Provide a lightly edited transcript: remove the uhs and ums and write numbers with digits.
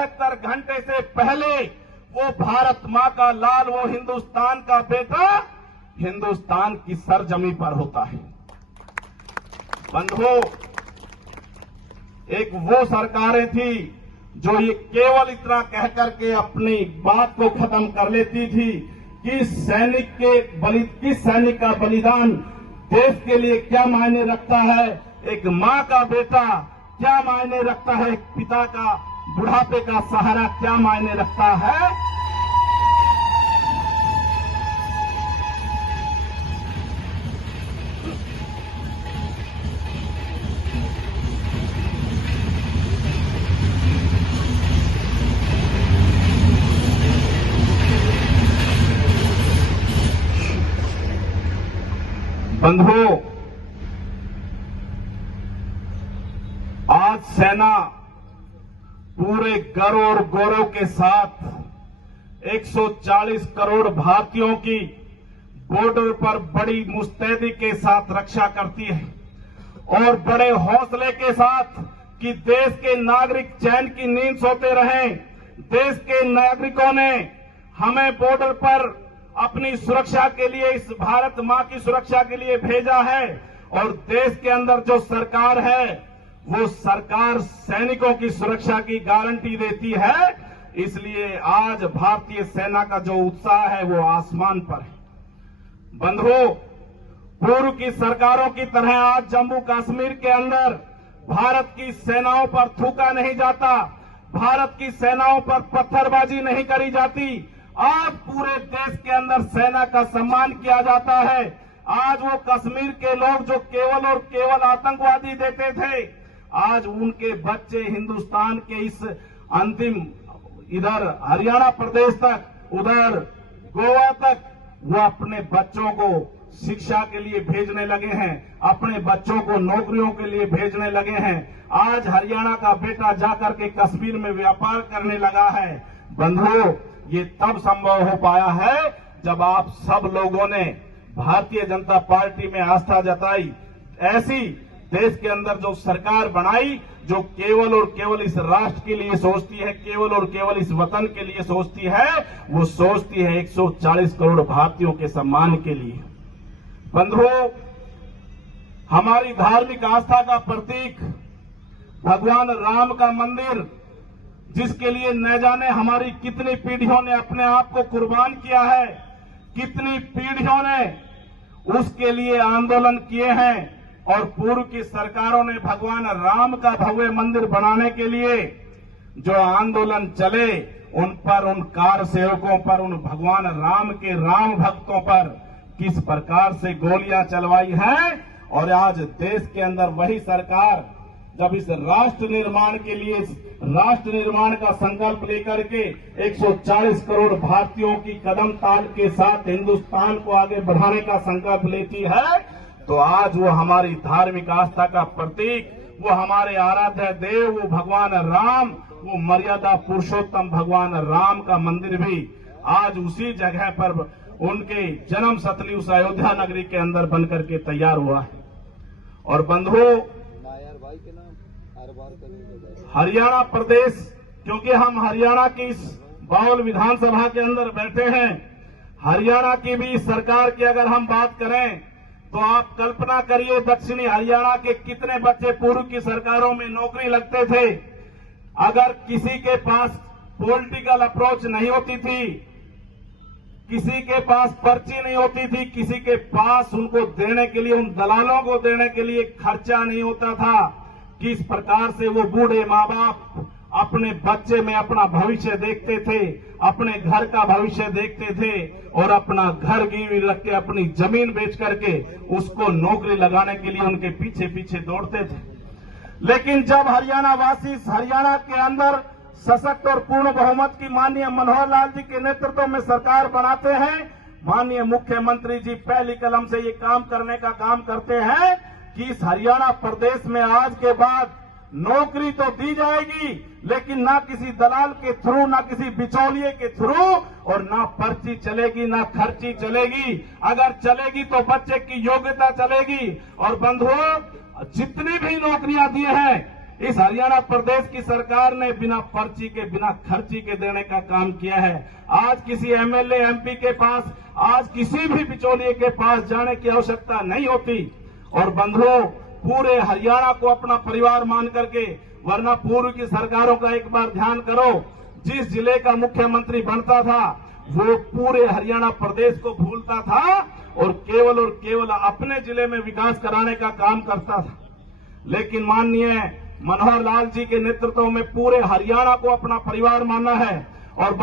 72 घंटे से पहले वो भारत मां का लाल, वो हिंदुस्तान का बेटा हिंदुस्तान की सरजमी पर होता है। बंधुओं, एक वो सरकारें थी जो ये केवल इतना कहकर के अपनी बात को खत्म कर लेती थी कि सैनिक का बलिदान देश के लिए क्या मायने रखता है, एक मां का बेटा क्या मायने रखता है, एक पिता का बुढ़ापे का सहारा क्या मायने रखता है। बंधुओं, आज सेना पूरे गर्व और गौरव के साथ 140 करोड़ भारतीयों की बॉर्डर पर बड़ी मुस्तैदी के साथ रक्षा करती है और बड़े हौसले के साथ कि देश के नागरिक चैन की नींद सोते रहें। देश के नागरिकों ने हमें बॉर्डर पर अपनी सुरक्षा के लिए, इस भारत मां की सुरक्षा के लिए भेजा है और देश के अंदर जो सरकार है वो सरकार सैनिकों की सुरक्षा की गारंटी देती है। इसलिए आज भारतीय सेना का जो उत्साह है वो आसमान पर है। बंधुओं, पूर्व की सरकारों की तरह आज जम्मू कश्मीर के अंदर भारत की सेनाओं पर थूका नहीं जाता, भारत की सेनाओं पर पत्थरबाजी नहीं करी जाती। आज पूरे देश के अंदर सेना का सम्मान किया जाता है। आज वो कश्मीर के लोग जो केवल और केवल आतंकवादी देते थे, आज उनके बच्चे हिंदुस्तान के इस अंतिम, इधर हरियाणा प्रदेश तक, उधर गोवा तक, वो अपने बच्चों को शिक्षा के लिए भेजने लगे हैं, अपने बच्चों को नौकरियों के लिए भेजने लगे हैं। आज हरियाणा का बेटा जाकर के कश्मीर में व्यापार करने लगा है। बंधुओं, ये तब संभव हो पाया है जब आप सब लोगों ने भारतीय जनता पार्टी में आस्था जताई। ऐसी देश के अंदर जो सरकार बनाई जो केवल और केवल इस राष्ट्र के लिए सोचती है, केवल और केवल इस वतन के लिए सोचती है, वो सोचती है 140 करोड़ भारतीयों के सम्मान के लिए। बंधुओं, हमारी धार्मिक आस्था का प्रतीक भगवान राम का मंदिर, जिसके लिए न जाने हमारी कितनी पीढ़ियों ने अपने आप को कुर्बान किया है, कितनी पीढ़ियों ने उसके लिए आंदोलन किए हैं और पूर्व की सरकारों ने भगवान राम का भव्य मंदिर बनाने के लिए जो आंदोलन चले, उन पर, उन कार सेवकों पर, उन भगवान राम के राम भक्तों पर किस प्रकार से गोलियां चलवाई हैं। और आज देश के अंदर वही सरकार जब इस राष्ट्र निर्माण के लिए, राष्ट्र निर्माण का संकल्प लेकर के 140 करोड़ भारतीयों की कदम ताल के साथ हिंदुस्तान को आगे बढ़ाने का संकल्प लेती है, तो आज वो हमारी धार्मिक आस्था का प्रतीक, वो हमारे आराध्य देव, वो भगवान राम, वो मर्यादा पुरुषोत्तम भगवान राम का मंदिर भी आज उसी जगह पर उनके जन्म स्थली उस अयोध्या नगरी के अंदर बनकर के तैयार हुआ है। और बंधुओं, हरियाणा प्रदेश, क्योंकि हम हरियाणा की इस बावल विधानसभा के अंदर बैठे हैं, हरियाणा की भी सरकार की अगर हम बात करें तो आप कल्पना करिए दक्षिणी हरियाणा के कितने बच्चे पूर्व की सरकारों में नौकरी लगते थे। अगर किसी के पास पॉलिटिकल अप्रोच नहीं होती थी, किसी के पास पर्ची नहीं होती थी, किसी के पास उनको देने के लिए, उन दलालों को देने के लिए खर्चा नहीं होता था, किस प्रकार से वो बूढ़े माँ बाप अपने बच्चे में अपना भविष्य देखते थे, अपने घर का भविष्य देखते थे और अपना घर गिरवी रख के, अपनी जमीन बेच करके उसको नौकरी लगाने के लिए उनके पीछे पीछे दौड़ते थे। लेकिन जब हरियाणा वासी हरियाणा के अंदर सशक्त और पूर्ण बहुमत की माननीय मनोहर लाल जी के नेतृत्व में सरकार बनाते हैं, माननीय मुख्यमंत्री जी पहली कलम से ये काम करने का काम करते हैं कि इस हरियाणा प्रदेश में आज के बाद नौकरी तो दी जाएगी, लेकिन ना किसी दलाल के थ्रू, ना किसी बिचौलिए के थ्रू, और ना पर्ची चलेगी, ना खर्ची चलेगी। अगर चलेगी तो बच्चे की योग्यता चलेगी। और बंधुओं, जितनी भी नौकरियां दी हैं इस हरियाणा प्रदेश की सरकार ने बिना पर्ची के, बिना खर्ची के देने का काम किया है। आज किसी एमएलए एमपी के पास, आज किसी भी बिचौलिए के पास जाने की आवश्यकता नहीं होती। और बंधुओं, पूरे हरियाणा को अपना परिवार मान करके, वरना पूर्व की सरकारों का एक बार ध्यान करो, जिस जिले का मुख्यमंत्री बनता था वो पूरे हरियाणा प्रदेश को भूलता था और केवल अपने जिले में विकास कराने का काम करता था। लेकिन माननीय मनोहर लाल जी के नेतृत्व में पूरे हरियाणा को अपना परिवार मानना है। और